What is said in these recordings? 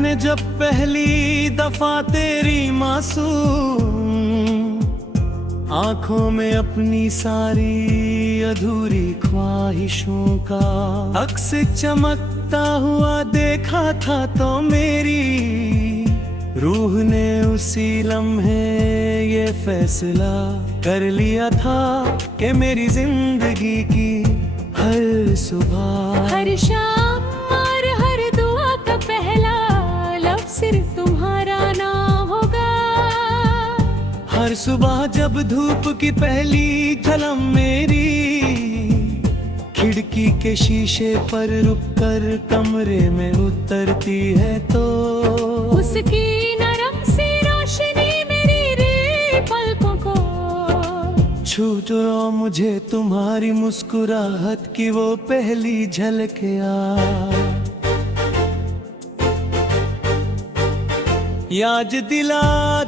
मैंने जब पहली दफा तेरी मासूम आंखों में अपनी सारी अधूरी ख्वाहिशों का अक्स चमकता हुआ देखा था, तो मेरी रूह ने उसी लम्हे ये फैसला कर लिया था कि मेरी जिंदगी की हर सुबह, हर शाम और हर दुआ का पहला लफ्ज़ सिर्फ तुम्हारा नाम होगा। हर सुबह जब धूप की पहली झलक मेरी खिड़की के शीशे पर रुककर कमरे में उतरती है, तो उसकी नरम सी रोशनी मेरी रे पलकों को छू जो मुझे तुम्हारी मुस्कुराहट की वो पहली झलक याद दिला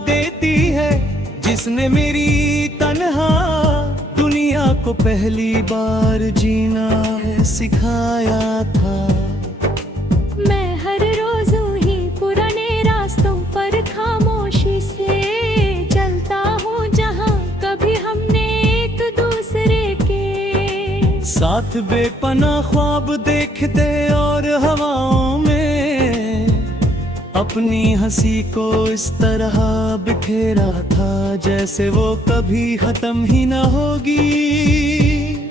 देती है, जिसने मेरी तन्हा दुनिया को पहली बार जीना है सिखाया था। मैं हर रोज ही पुराने रास्तों पर खामोशी से चलता हूँ, जहाँ कभी हमने एक दूसरे के साथ बेपनाह ख्वाब देखते और हवाओं में अपनी हंसी को इस तरह बिखेरा था जैसे वो कभी खत्म ही न होगी।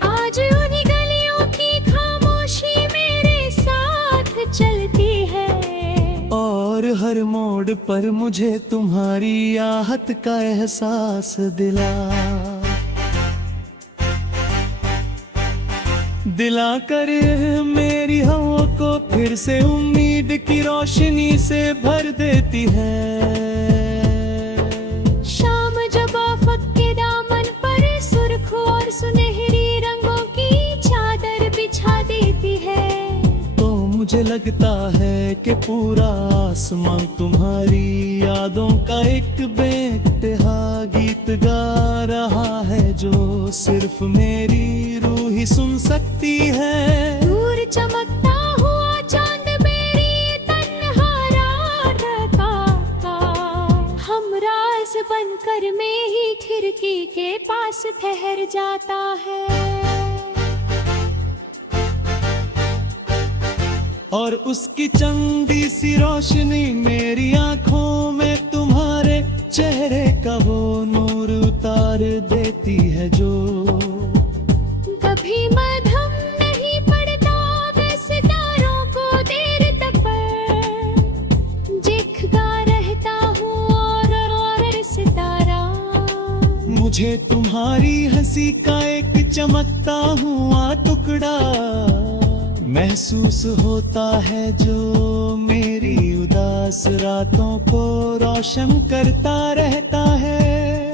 आज उन्हीं गलियों की खामोशी मेरे साथ चलती है, और हर मोड़ पर मुझे तुम्हारी आहट का एहसास दिला कर मेरी हवा को फिर से उम्मीद की रोशनी से भर देती है। शाम जब आफत के दामन पर सुर्ख और सुनहरी रंगों की चादर बिछा देती है, तो मुझे लगता है कि पूरा आसमान तुम्हारी यादों का एक बेइंतहा गीत गा रहा है, जो सिर्फ मेरी रूह ही सुन सकती है। दूर चमकता हुआ चांद मेरी तन्हा रात का हमराज बनकर में ही खिड़की के पास ठहर जाता है, और उसकी चंदी सी रोशनी मेरी आंखों में तुम्हारे चेहरे का वो नूर उतार देती है, जो कभी मध्यम नहीं पड़ता वे सितारों को देर तक पर देखता रहता हूँ, और सितारा मुझे तुम्हारी हंसी का एक चमकता हुआ टुकड़ा महसूस होता है, जो मेरी उदास रातों को रोशन करता रहता है।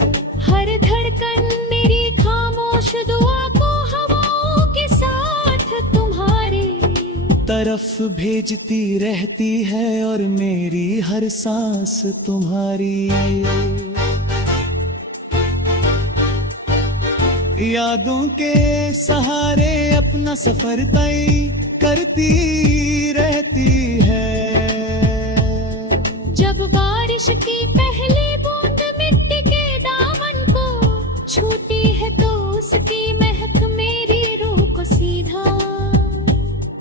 हर धड़कन मेरी खामोश दुआ को हवाओं के साथ तुम्हारी तरफ भेजती रहती है, और मेरी हर सांस तुम्हारी यादों के सहारे अपना सफर तय करती रहती है। जब बारिश की पहली बूंद मिट्टी के दामन को छूती है, तो उसकी महक मेरी रूह को सीधा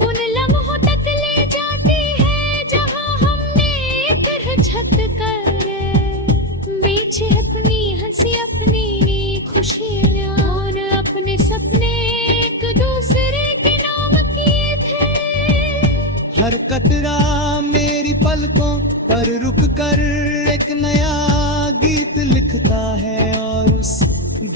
उन लम्हों तक ले जाती है, जहां हमने फिर झक कर बेचे अपनी हंसी अपनी खुशियां और अपने सपने एक दूसरे के नाम किए थे। हर कतरा मेरी पलकों पर रुक कर एक नया गीत लिखता है, और उस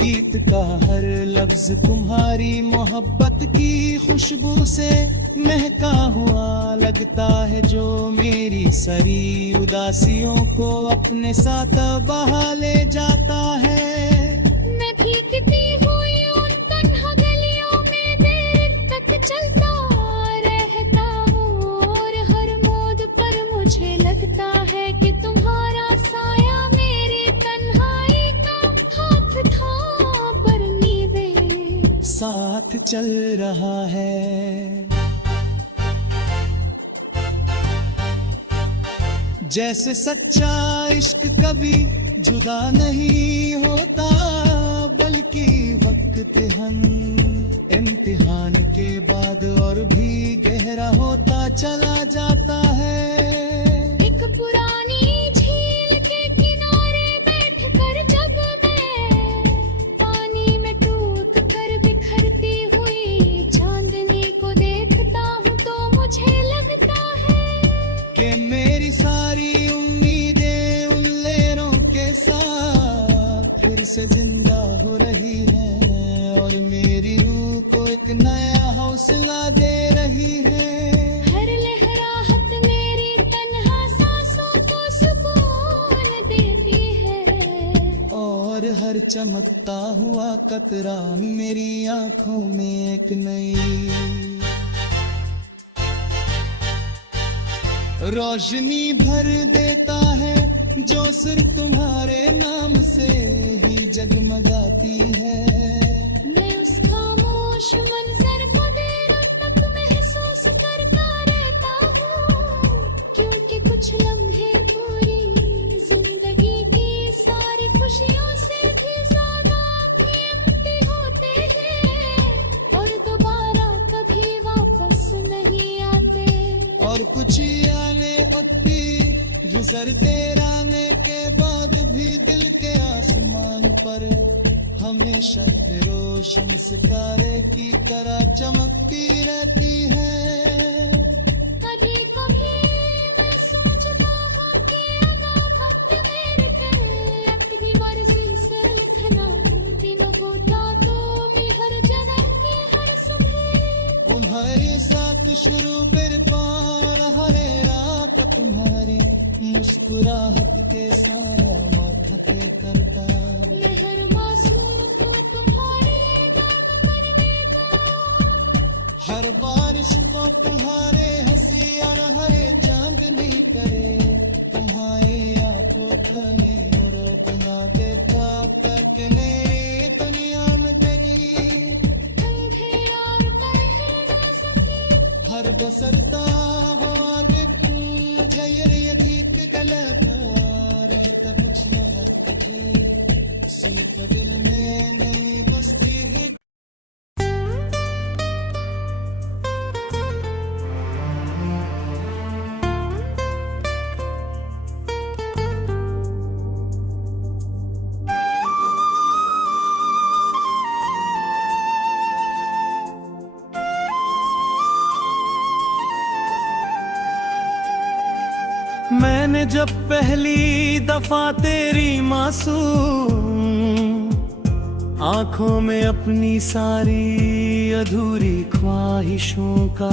गीत का हर लफ्ज तुम्हारी मोहब्बत की खुशबू से महका हुआ लगता है, जो मेरी सारी उदासियों को अपने साथ बहा ले जाता है। मैं भीगती हुई उन तन्हा गलियों में देर तक चलता रहता हूँ, और हर मोड़ पर मुझे लगता है कि तुम्हारा साया मेरी तन्हाई का हाथ थामने दे साथ चल रहा है। जैसे सच्चा इश्क कभी जुदा नहीं होता, बल्कि वक्त हम इम्तिहान के बाद और भी गहरा होता चला जाता है। एक पुरानी झील के किनारे बैठकर जब मैं पानी में डूब कर बिखरती हुई चांदनी को देखता हूँ तो मुझे लगता है कि मेरी सारी उम्मीदें उन लहरों के साथ फिर से जिंदा हो रही हैं और मेरी रूह को एक नया हौसला दे रही है। हर लहराहट मेरी तन्हा सांसों को सुकून देती है और हर चमकता हुआ कतरा मेरी आंखों में एक नई रोशनी भर देता है, जो सिर्फ तुम्हारे नाम से ही जगमगाती है। मैं उस खामोश मंजर को देर तक महसूस करता रहता हूँ, क्योंकि कुछ लम्हे पूरी जिंदगी की सारी खुशियों से भी ज्यादा कीमती होते हैं और दोबारा कभी वापस नहीं आते। और कुछ आने अति गुजरते रहने के बाद भी दिल के आसमान पर हमेशा रोशन सितारे की तरह चमकती रहती है। कभी कभी मैं सोचता हूँ कि अगर वक्त मेरे पे अपनी मर्जी से लिखना मुमकिन होता तो मैं हर जगह की हर सुबह तुम्हारे साथ शुरू बेर पार हरे रात तुम्हारी मुस्कुराहट के साया माथे करता। मैं हर मासूम को तुम्हारी याद करने का, हर बारिश को तुम्हारे हंसी और हरे चांदनी करे, तुम्हारी आंखों खनी और तुम्हारे पाप कने दुनिया में तेरी अंधेरा और करके ना सके हर बसरता हवा ने मुझे ठीक कलाकार रहता कुछ न हर तक सिर्फ दिल में नहीं बसती है। मैंने जब पहली दफा तेरी मासूम आंखों में अपनी सारी अधूरी ख्वाहिशों का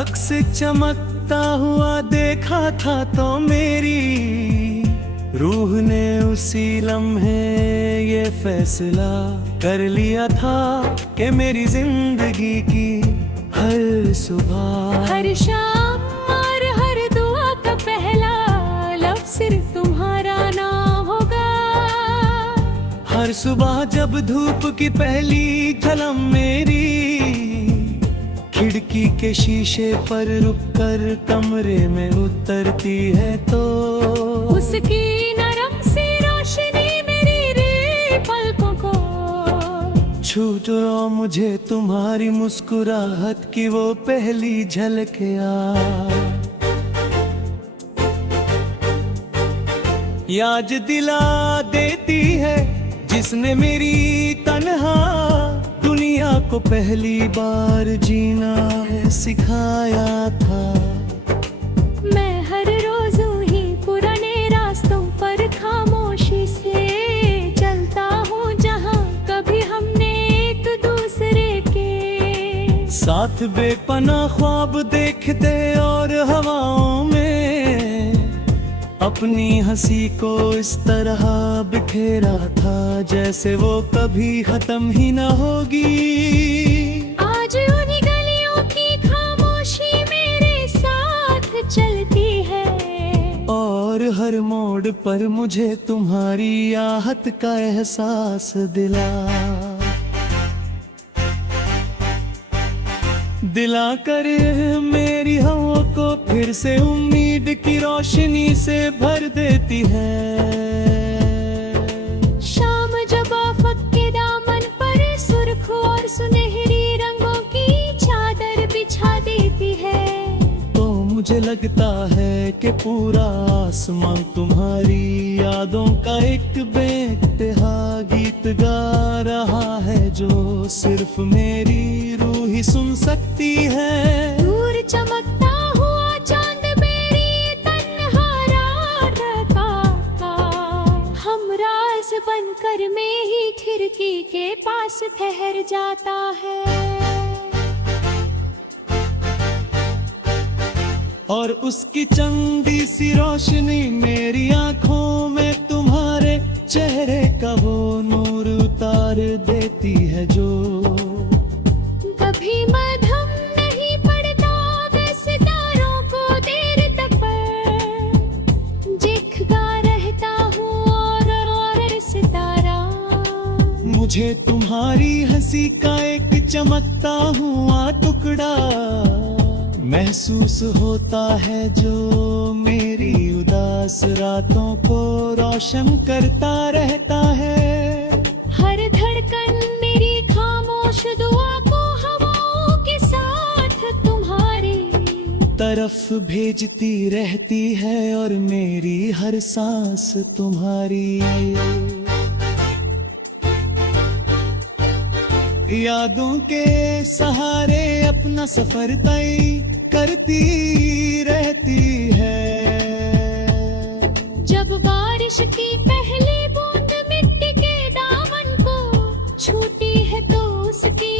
अक्स चमकता हुआ देखा था तो मेरी रूह ने उसी लम्हे ये फैसला कर लिया था कि मेरी जिंदगी की हर सुबह हर शाम और हर दुआ का पहला लफ्ज़ सिर्फ तुम्हारा नाम होगा। हर सुबह जब धूप की पहली झलक मेरी खिड़की के शीशे पर रुककर कमरे में उतरती है तो उसकी नरम सी रोशनी मेरी रे पलकों को छू तो मुझे तुम्हारी मुस्कुराहट की वो पहली झलक याद दिला देती है जिसने मेरी तन्हा दुनिया को पहली बार जीना है सिखाया था। मैं हर रोज ही पुराने रास्तों पर खामोशी से चलता हूँ, जहाँ कभी हमने एक दूसरे के साथ बेपना ख्वाब देखते और हवाओं में अपनी हंसी को इस तरह बिखेरा था जैसे वो कभी खत्म ही न होगी। आज उन्हीं गलियों की खामोशी मेरे साथ चलती है और हर मोड़ पर मुझे तुम्हारी आहट का एहसास दिला कर मेरी हवा को फिर से उम्मीद की रोशनी से भर देती है। शाम जब आफत के दामन पर सुर्ख और सुनहरी रंगों की चादर बिछा देती है, तो मुझे लगता है कि पूरा आसमान तुम्हारी यादों का एक बेइंतहा गीत गा रहा है, जो सिर्फ मेरी रूह ही सुन सकती है। दूर चमकता हुआ चांद मेरी तन्हा रात का हमराज बनकर में ही खिड़की के पास ठहर जाता है। और उसकी चंदी सी रोशनी मेरी आंखों में तुम्हारे चेहरे का वो नूर उतार देती है, जो कभी मध्यम नहीं पड़ता वे सितारों को देर तक पर देखता रहता हूँ और सितारा मुझे तुम्हारी हंसी का एक चमकता हुआ टुकड़ा महसूस होता है, जो मेरी उदास रातों को रोशन करता रहता है। हर धड़कन मेरी खामोश दुआ को हवाओं के साथ तुम्हारी तरफ भेजती रहती है, और मेरी हर सांस तुम्हारी यादों के सहारे अपना सफर तय करती रहती है। जब बारिश की पहली बूंद मिट्टी के दामन को छूती है तो उसकी